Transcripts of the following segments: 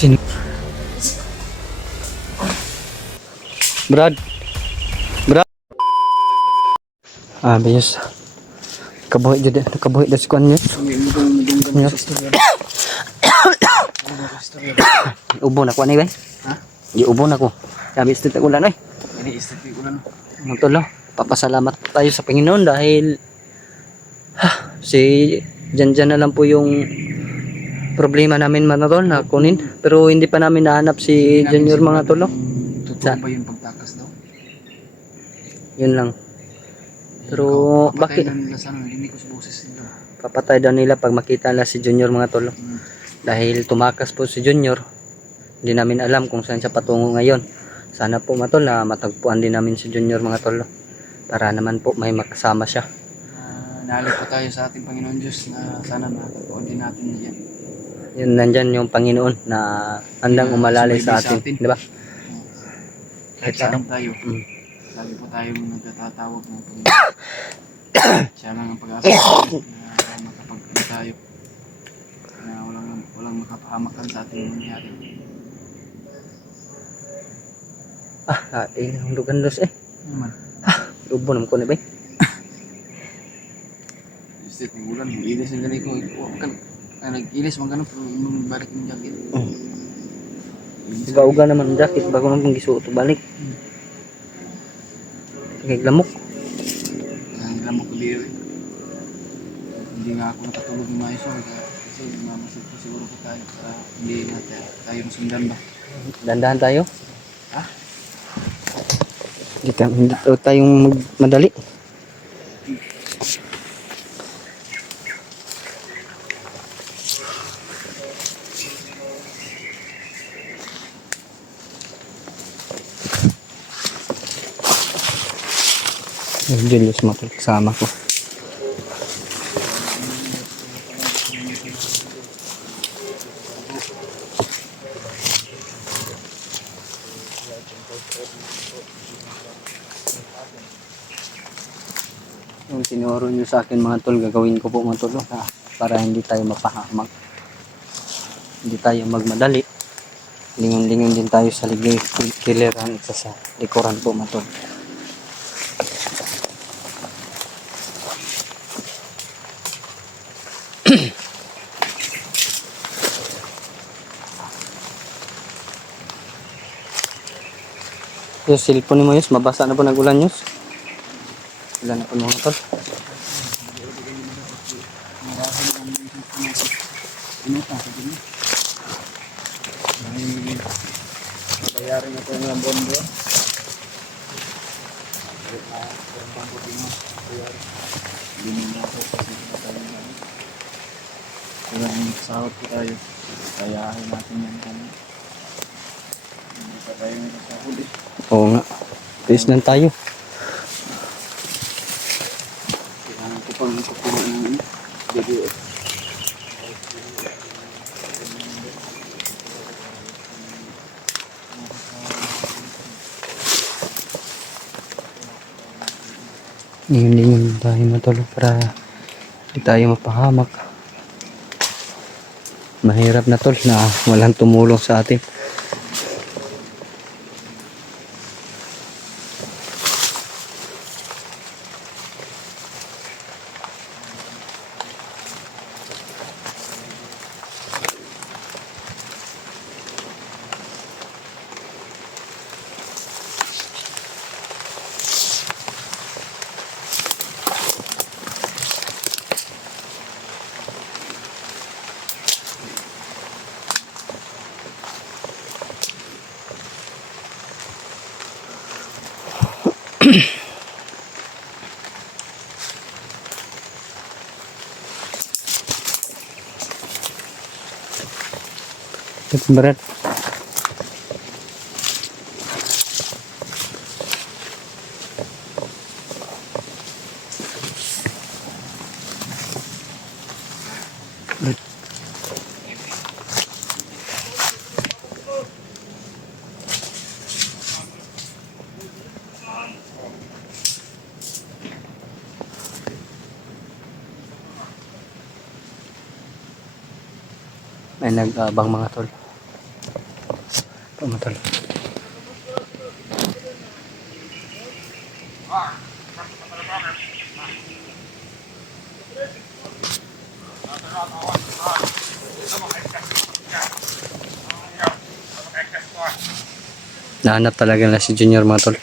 Sin Brad. Brad. Ah, bios. Kabuhi jud, kabuhi da si kuan niya. Ubo na ko ani, guys. Ha? Giubo na ko. Sabi istit ulan oy. Ini istit ulan. Mutolo. Papasalamat tayo sa Panginoon dahil si Janjan na lang po yung problema namin mga tol na kunin, pero hindi pa namin nahanap si Junior mga tol. Totoo ba yung pagtakas daw? Yun lang. Pero bakit nila sana hindi ko sa boses nila. papatay daw nila pag makita nila si Junior mga tol. Dahil tumakas po si Junior, hindi namin alam kung saan siya patungo ngayon. Sana po mga tol na matagpuan din namin si Junior mga tol, para naman po may makasama siya. Naalit po tayo sa ating Panginoon Diyos na sana matagpuan din natin yan. Yun, nandyan yung Panginoon na handang umalalay sa atin, di ba? Kahit saan tayo, lagi po tayong nagtatatawag ng Panginoon. Siya lang ang pag-asa na makapag tayo na walang makapahamakan sa ating mangyari. Ang lugan los Naman. Ubo naman ko na ba? Istit ng ulan, ilis ng ganito. Nag-ilis man ganun, pero nung balik yung jacket. Uga-uga naman ang jacket bago naman gisuot balik. Lamok. Lamok ko dito. Hindi nga ako nakatulog ng maayos kasi mamasid ko siguro ko tayo para hindi natin tayo masundan ba. Dandahan tayo. Ha? Hindi tayong madali. Julius Matul kasama ko. Yung tinuro nyo sa akin mga tol, gagawin ko po mga tol, para hindi tayo mapahamak, hindi tayo magmadali, lingon-lingon din tayo sa kiliran sa likuran po mga tol. Yung cellphone mo Yus, mabasa na po nagulan Yus. Wala na po mga tol. Bayarin na po yung mga bondo. Hindi na po kasi tayo namin. Kaya ang sahod ko tayo, kayahin natin yan kung hindi pa tayo nakasahod eh. Oo nga. Tiis lang tayo. Kailangan ko pang kukuha ng video. Lingon-lingon tayo mga tol para hindi tayo mapahamak. Mahirap na tol na walang tumulong sa atin. Ito berat. May nag-abang mga tol. po mga tol. Nahanap talaga na si Junior mga tol.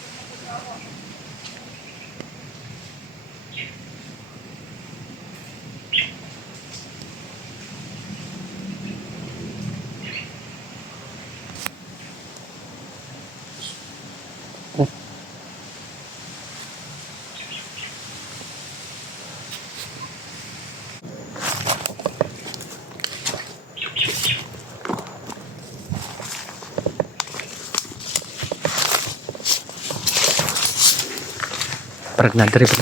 Parang nadrip ito.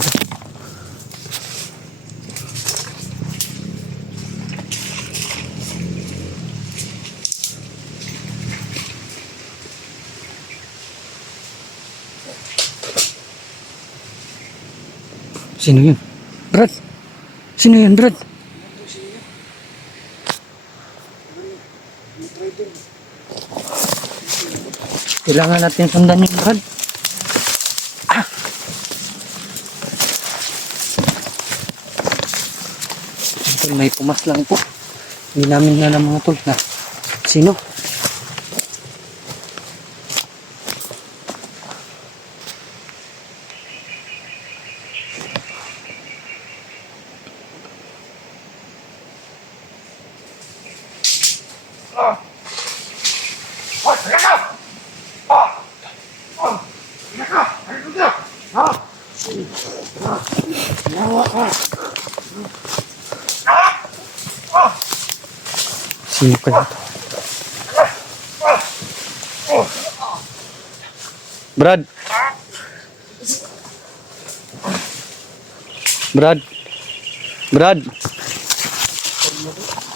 Sino yun? Brad? Sino yun, Brad? Kailangan natin sundan yung Brad. May pumas lang po. Hindi namin na mga tol na sino. Sino ka dito? Brad! Brad! Brad!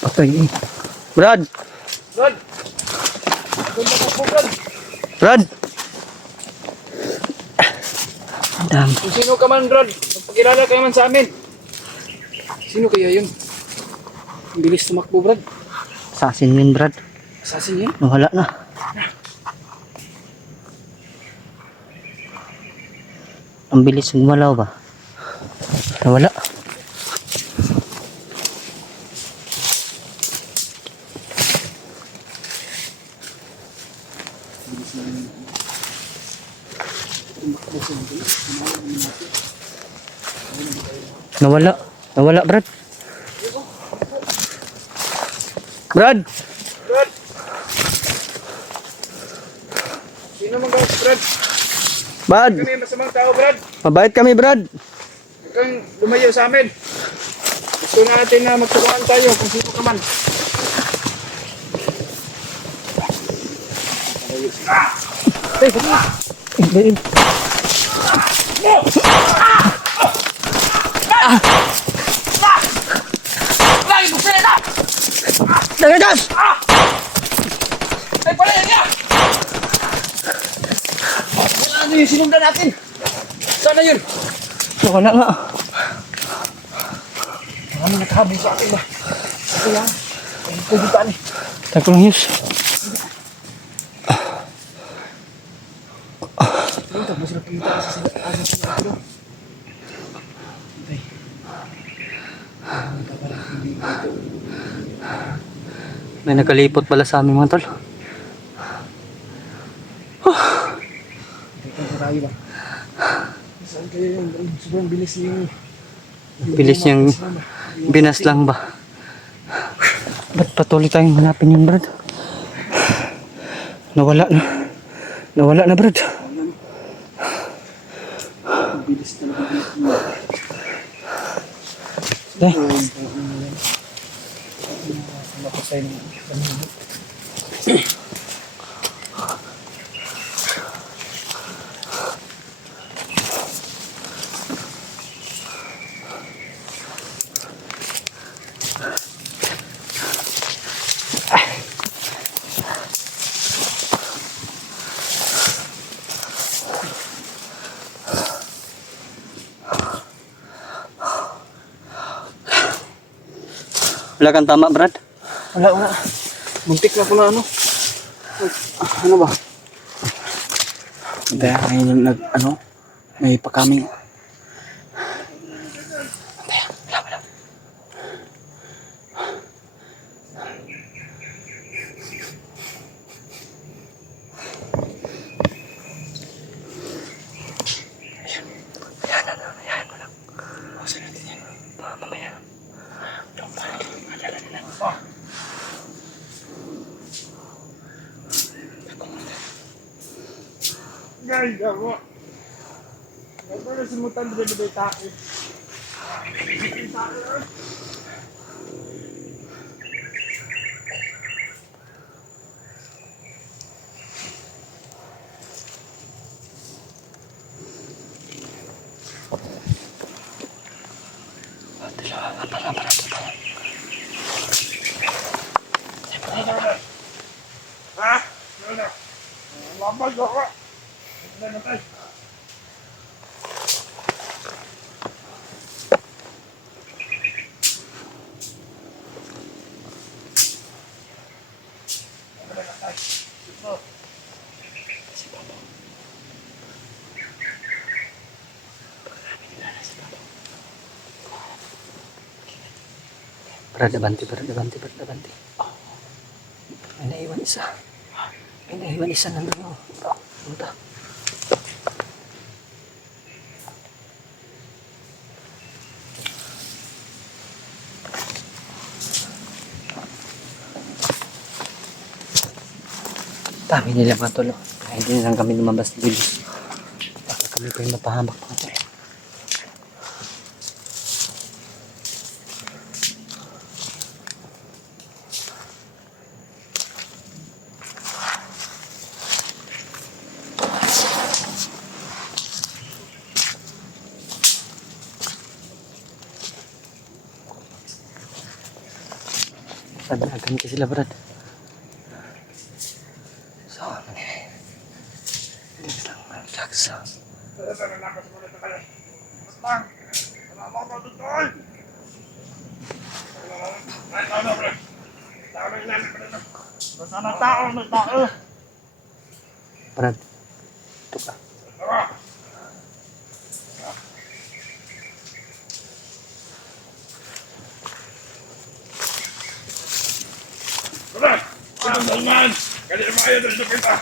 Patay eh. Brad! Brad! Brad! Dami. Kung sino ka man, Brad, magpakilala kayo man sa amin. Sino kaya yun? Ang bilis tumakbo, Brad. Assassin yun, Brad. Assassin yun? Nawala na. Ang bilis gumalaw ba? Nawala. Nawala. Nawala, Brad. Brad! Brad! Sino man guys, Brad? Brad! Kami masamang tao, Brad. Mabait kami, Brad. Huwag kang lumayo sa amin. Gusto natin na magtulungan tayo kung sino ka man. Nagagas! Ay, pala yan niya! Ano yung sinundan natin? Sana yun? Nawala nga. Marami nakahabol sa akin ba? Sige lang. Pwede pa ni. Tayo lang, Yus. Tapos sila pagkita kasi sila asa sa ito. Antay. May nakalipot pala sa amin mga tol. Dito sa tayo ba? Saan kayo yun? Sobrang bilis yung... Bilis niyang binas lang ba? Ba't patuloy tayong hanapin yung Brad? Nawala na. Nawala na, Brad. Bilis talaga. Eh, Napasay ng wala kang tama, Brad. wala. Muntik na pala ano. Ano ba? Dahil ngayon yung may pagkaming. Guys, ako. Ako na simutan din ba tayo? Ha? Ano? Labas ako. Ano na tayo? Brad, abante. May naiwan isa. Nandun. Punta. Dami nila mga tol. Kaya hindi na lang kami lumabas dito. Baka kami pa yung mapahamak mga tol. Panagan ka sila, Brad. So, relax lang, relax. Lakas mo na ito kayo. Mas lang. Salamat mo ito tayo. Ay, ano, bro? Tao na ilalim ka na. Basta na tao. Brad, ito ka. Tara. Tara. Ito na naman. Kali mo kayo doon sa kita.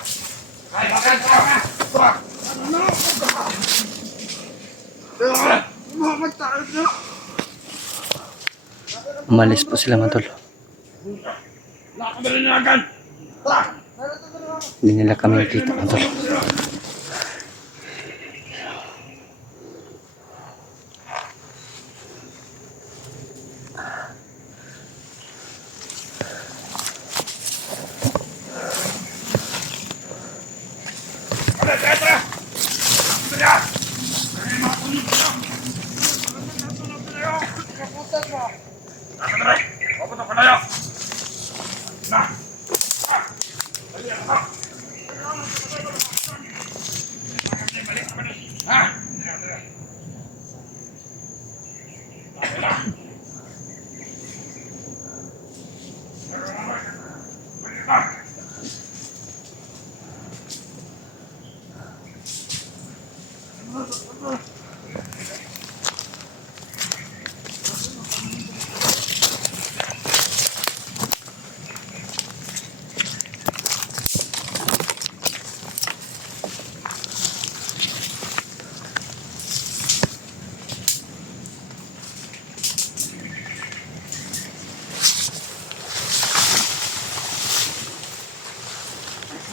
Ay, bakit ka? Tara. Ano? Tara. Umamat tayo na. Umalis po sila mga tol. Nakabali na agad. Tara. Hindi nila kami nakita mga tol. Tara. Tara.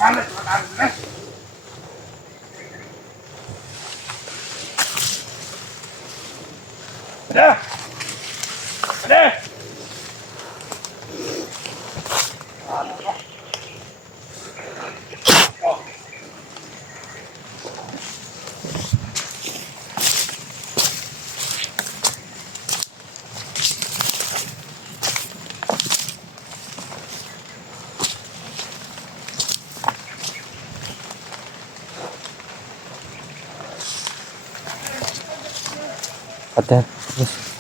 Malas, matalas na. Ada! Ada! Ate, yes.